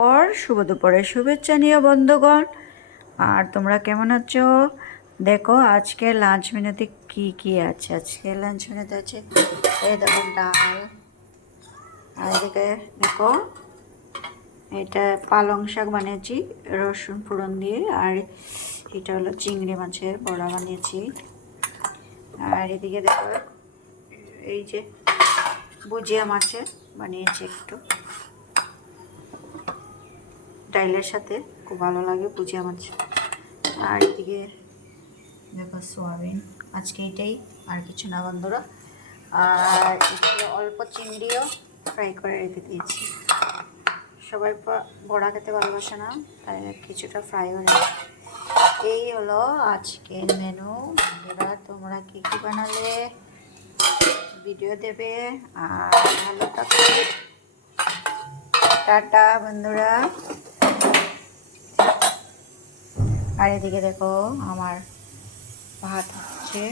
শুভ দুপুরের শুভেচ্ছা নিয়ে বন্ধুগণ। আর তোমরা কেমন আছো? দেখো আজকে লাঞ্চ মেনুতে কি কি আছে। আজকে লাঞ্চ মেনুতে আছে এই দেখো ডাল, আর এদিকে দেখো এটা পালং শাক বানিয়েছি রসুন ফোড়ন দিয়ে, আর এটা হলো চিংড়ি মাছের বড়া বানিয়েছি। আর এদিকে দেখো এই যে ভুজিয়া মাছের বানিয়েছি একটু, ডাইলের সাথে খুব ভালো লাগে ভুজিয়া মাছ। আর এদিকে দেখো সোয়াবিন, আজকে এটাই, আর কিছু না বন্ধুরা। আর এদিকে অল্প চিংড়িও ফ্রাই করে রেখে দিয়েছি। সবাই বড়া খেতে ভালোবাসে না, তাই কিছুটা ফ্রাই করে। এই হলো আজকের মেনু। বন্ধুরা তোমরা কি কি বানালে ভিডিও দেবে, আর ভালো থাকবে। টাটা বন্ধুরা। আর এদিকে দেখো আমার ভাত হচ্ছে।